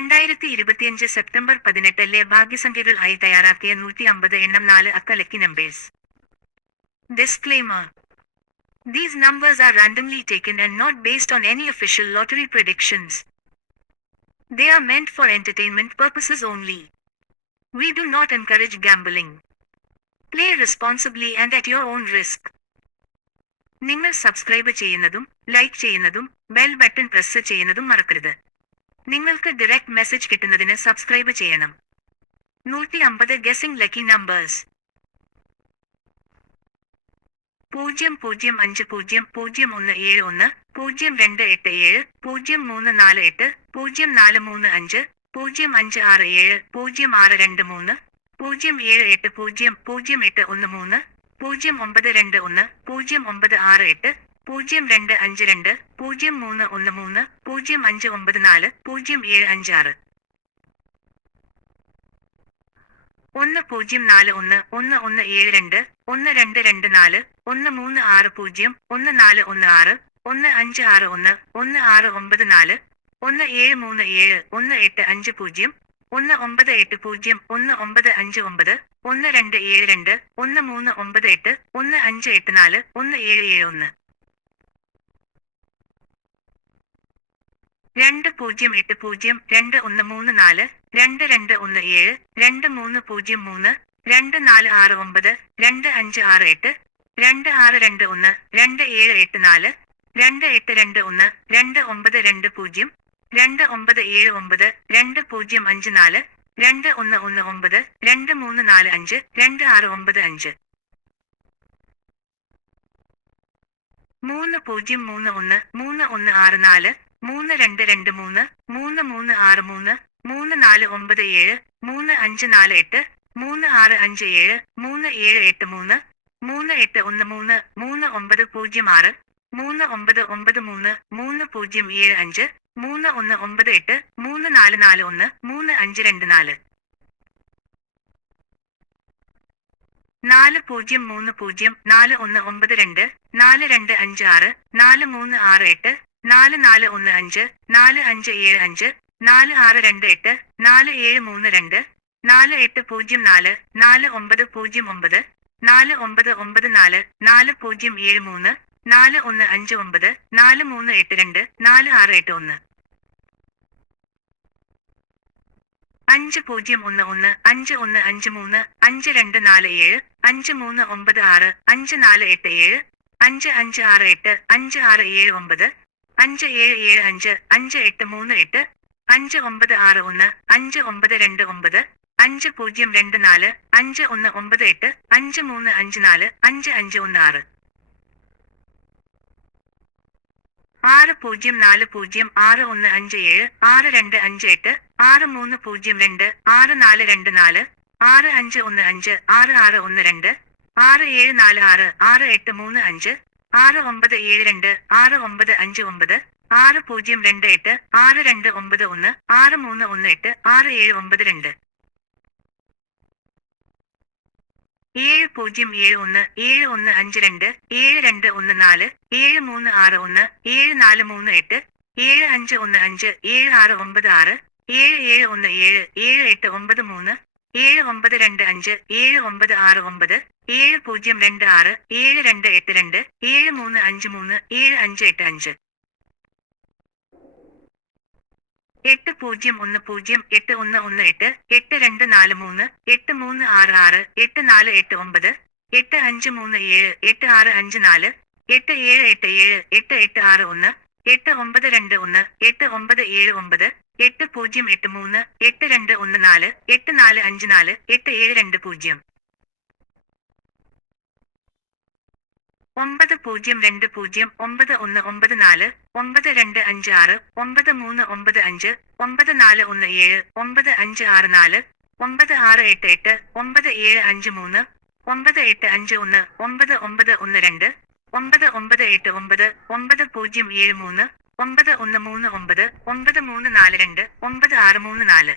അഞ്ച് സെപ്റ്റംബർ പതിനെട്ടിലെ ഭാഗ്യസംഖ്യകൾ ആയി തയ്യാറാക്കിയ നൂറ്റി അമ്പത് എണ്ണം നാല് അക്ക lucky numbers disclaimer These numbers are randomly taken and not based on any official lottery predictions. They are meant for entertainment purposes only. We do not encourage gambling. Play responsibly and at your own risk. നിങ്ങൾ subscribe ചെയ്യുന്നതും like ചെയ്യുന്നതും bell button press ചെയ്യുന്നതും മറക്കരുത് നിങ്ങൾക്ക് direct message കിട്ടുന്നതിന് subscribe ചെയ്യണം. നൂറ്റി അമ്പത് ഗസിംഗ് ലക്കി നമ്പേഴ്സ് പൂജ്യം പൂജ്യം അഞ്ച് പൂജ്യം പൂജ്യം ഒന്ന് ഏഴ് ഒന്ന് പൂജ്യം രണ്ട് എട്ട് ഏഴ് പൂജ്യം മൂന്ന് നാല് എട്ട് പൂജ്യം നാല് മൂന്ന് അഞ്ച് പൂജ്യം അഞ്ച് ആറ് ഏഴ് പൂജ്യം ആറ് രണ്ട് മൂന്ന് പൂജ്യം ഏഴ് എട്ട് പൂജ്യം പൂജ്യം എട്ട് ഒന്ന് മൂന്ന് പൂജ്യം ഒമ്പത് രണ്ട് ഒന്ന് പൂജ്യം ഒമ്പത് ആറ് എട്ട് പൂജ്യം രണ്ട് അഞ്ച് രണ്ട് പൂജ്യം മൂന്ന് ഒന്ന് മൂന്ന് പൂജ്യം അഞ്ച് ഒമ്പത് നാല് പൂജ്യം ഏഴ് അഞ്ച് ആറ്. ഒന്ന് പൂജ്യം നാല് ഒന്ന് ഒന്ന് ഒന്ന് ഏഴ് രണ്ട് ഒന്ന് രണ്ട് രണ്ട് നാല് ഒന്ന് മൂന്ന് ആറ് പൂജ്യം ഒന്ന് നാല് ഒന്ന് ആറ് ഒന്ന് അഞ്ച് ആറ് ഒന്ന് ഒന്ന് ആറ് ഒമ്പത് നാല് ഒന്ന് ഏഴ് മൂന്ന് ഏഴ് ഒന്ന് എട്ട് അഞ്ച് പൂജ്യം ഒന്ന് ഒമ്പത് എട്ട് പൂജ്യം ഒന്ന് ഒമ്പത് അഞ്ച് ഒമ്പത് ഒന്ന് രണ്ട് ഏഴ് രണ്ട് ഒന്ന് മൂന്ന് ഒമ്പത് എട്ട് ഒന്ന് അഞ്ച് എട്ട് നാല് ഒന്ന് ഏഴ് ഏഴ് ഒന്ന്. രണ്ട് പൂജ്യം എട്ട് പൂജ്യം രണ്ട് ഒന്ന് മൂന്ന് നാല് രണ്ട് രണ്ട് ഒന്ന് ഏഴ് രണ്ട് മൂന്ന് പൂജ്യം മൂന്ന് രണ്ട് നാല് ആറ് ഒമ്പത് രണ്ട് അഞ്ച് ആറ് എട്ട് രണ്ട് ആറ് രണ്ട് ഒന്ന് രണ്ട് ഏഴ് എട്ട് നാല് രണ്ട് എട്ട് രണ്ട് ഒന്ന് രണ്ട് ഒമ്പത് രണ്ട് പൂജ്യം രണ്ട് ഒമ്പത് ഏഴ് ഒമ്പത് രണ്ട് പൂജ്യം അഞ്ച് നാല് രണ്ട് ഒന്ന് ഒന്ന് ഒമ്പത് രണ്ട് മൂന്ന് നാല് അഞ്ച് രണ്ട് ആറ് ഒമ്പത് അഞ്ച്. മൂന്ന് പൂജ്യം മൂന്ന് ഒന്ന് മൂന്ന് ഒന്ന് ആറ് നാല് മൂന്ന് രണ്ട് രണ്ട് മൂന്ന് മൂന്ന് മൂന്ന് ആറ് മൂന്ന് മൂന്ന് നാല് ഒമ്പത് ഏഴ് മൂന്ന് അഞ്ച് നാല് എട്ട് മൂന്ന് ആറ് അഞ്ച് ഏഴ് മൂന്ന് ഏഴ് എട്ട് മൂന്ന് മൂന്ന് എട്ട് ഒന്ന് മൂന്ന് മൂന്ന് ഒമ്പത് പൂജ്യം ആറ് മൂന്ന് ഒമ്പത് ഒമ്പത് മൂന്ന് മൂന്ന് പൂജ്യം ഏഴ് അഞ്ച് മൂന്ന് ഒന്ന് ഒമ്പത് എട്ട് മൂന്ന് നാല് നാല് ഒന്ന് മൂന്ന് അഞ്ച് രണ്ട് നാല്. നാല് പൂജ്യം മൂന്ന് പൂജ്യം നാല് ഒന്ന് ഒമ്പത് രണ്ട് നാല് രണ്ട് അഞ്ച് ആറ് നാല് മൂന്ന് ആറ് എട്ട് നാല് നാല് ഒന്ന് അഞ്ച് നാല് അഞ്ച് ഏഴ് അഞ്ച് നാല് ആറ് രണ്ട് എട്ട് നാല് ഏഴ് മൂന്ന് രണ്ട് നാല് എട്ട് പൂജ്യം നാല് നാല് ഒമ്പത് പൂജ്യം ഒമ്പത് നാല് ഒമ്പത് ഒമ്പത് നാല് നാല് പൂജ്യം ഏഴ് മൂന്ന് നാല് ഒന്ന് അഞ്ച് ഒമ്പത് നാല് മൂന്ന് എട്ട് രണ്ട് നാല് ആറ് എട്ട് ഒന്ന്. അഞ്ച് പൂജ്യം ഒന്ന് ഒന്ന് അഞ്ച് ഒന്ന് അഞ്ച് മൂന്ന് അഞ്ച് രണ്ട് നാല് ഏഴ് അഞ്ച് മൂന്ന് ഒമ്പത് ആറ് അഞ്ച് നാല് എട്ട് ഏഴ് അഞ്ച് അഞ്ച് ആറ് എട്ട് അഞ്ച് ആറ് ഏഴ് ഒമ്പത് അഞ്ച് ഏഴ് ഏഴ് അഞ്ച് അഞ്ച് എട്ട് മൂന്ന് എട്ട് അഞ്ച് ഒമ്പത് ആറ് ഒന്ന് അഞ്ച് ഒമ്പത് രണ്ട് ഒമ്പത് അഞ്ച് പൂജ്യം രണ്ട് നാല് അഞ്ച് ഒന്ന് ഒമ്പത് എട്ട് അഞ്ച് മൂന്ന് അഞ്ച് നാല് അഞ്ച് അഞ്ച് ഒന്ന് ആറ്. ആറ് പൂജ്യം നാല് പൂജ്യം ആറ് ഒന്ന് അഞ്ച് ഏഴ് ആറ് രണ്ട് അഞ്ച് എട്ട് ആറ് മൂന്ന് പൂജ്യം രണ്ട് ആറ് നാല് രണ്ട് നാല് ആറ് അഞ്ച് ഒന്ന് അഞ്ച് ആറ് ആറ് ഒന്ന് രണ്ട് ആറ് ഏഴ് നാല് ആറ് ആറ് എട്ട് മൂന്ന് അഞ്ച് ആറ് ഒമ്പത് ഏഴ് രണ്ട് ആറ് ഒമ്പത് അഞ്ച് ഒമ്പത് ആറ് പൂജ്യം രണ്ട് എട്ട് ആറ് രണ്ട് ഒമ്പത് ഒന്ന് ആറ് മൂന്ന് ഒന്ന് എട്ട് ആറ് ഏഴ് ഒമ്പത് രണ്ട്. ഏഴ് പൂജ്യം ഏഴ് ഒന്ന് ഏഴ് ഒന്ന് അഞ്ച് രണ്ട് ഏഴ് രണ്ട് ഒന്ന് നാല് ഏഴ് മൂന്ന് ആറ് ഒന്ന് ഏഴ് നാല് മൂന്ന് എട്ട് ഏഴ് അഞ്ച് ഒന്ന് അഞ്ച് ഏഴ് ആറ് ഒമ്പത് ആറ് ഏഴ് ഏഴ് ഒന്ന് ഏഴ് ഏഴ് എട്ട് ഒമ്പത് മൂന്ന് ഏഴ് ഒമ്പത് രണ്ട് അഞ്ച് ഏഴ് ഒമ്പത് ആറ് ഒമ്പത് ഏഴ് പൂജ്യം രണ്ട് ആറ് ഏഴ് രണ്ട് എട്ട് രണ്ട് ഏഴ് മൂന്ന് അഞ്ച് മൂന്ന് ഏഴ് അഞ്ച് എട്ട് അഞ്ച്. എട്ട് പൂജ്യം ഒന്ന് പൂജ്യം എട്ട് ഒന്ന് ഒന്ന് എട്ട് എട്ട് രണ്ട് നാല് മൂന്ന് എട്ട് മൂന്ന് ആറ് ആറ് എട്ട് നാല് എട്ട് ഒമ്പത് എട്ട് അഞ്ച് മൂന്ന് ഏഴ് എട്ട് ആറ് അഞ്ച് നാല് എട്ട് ഏഴ് എട്ട് ഏഴ് എട്ട് എട്ട് ആറ് ഒന്ന് എട്ട് ഒമ്പത് രണ്ട് ഒന്ന് എട്ട് ഒമ്പത് ഏഴ് ഒമ്പത് എട്ട് പൂജ്യം എട്ട് മൂന്ന് എട്ട് രണ്ട് ഒന്ന് നാല് എട്ട് നാല് അഞ്ച് നാല് എട്ട് ഏഴ് രണ്ട് പൂജ്യം. ഒമ്പത് പൂജ്യം രണ്ട് പൂജ്യം ഒമ്പത് ഒന്ന് ഒമ്പത് നാല് ഒമ്പത് രണ്ട് അഞ്ച് ആറ് ഒമ്പത് മൂന്ന് ഒമ്പത് അഞ്ച് ഒമ്പത് നാല് ഒന്ന് ഏഴ് ഒമ്പത് അഞ്ച് ആറ് നാല് ഒമ്പത് ആറ് എട്ട് എട്ട് ഒമ്പത് ഏഴ് അഞ്ച് മൂന്ന് ഒമ്പത് എട്ട് അഞ്ച് ഒന്ന് ഒമ്പത് ഒമ്പത് ഒന്ന് രണ്ട് ഒമ്പത് ഒമ്പത് എട്ട് ഒമ്പത് ഒമ്പത് പൂജ്യം ഏഴ് മൂന്ന് ഒമ്പത് ഒന്ന് മൂന്ന് ഒമ്പത് ഒമ്പത് മൂന്ന് നാല് രണ്ട് ഒമ്പത് ആറ് മൂന്ന് നാല്.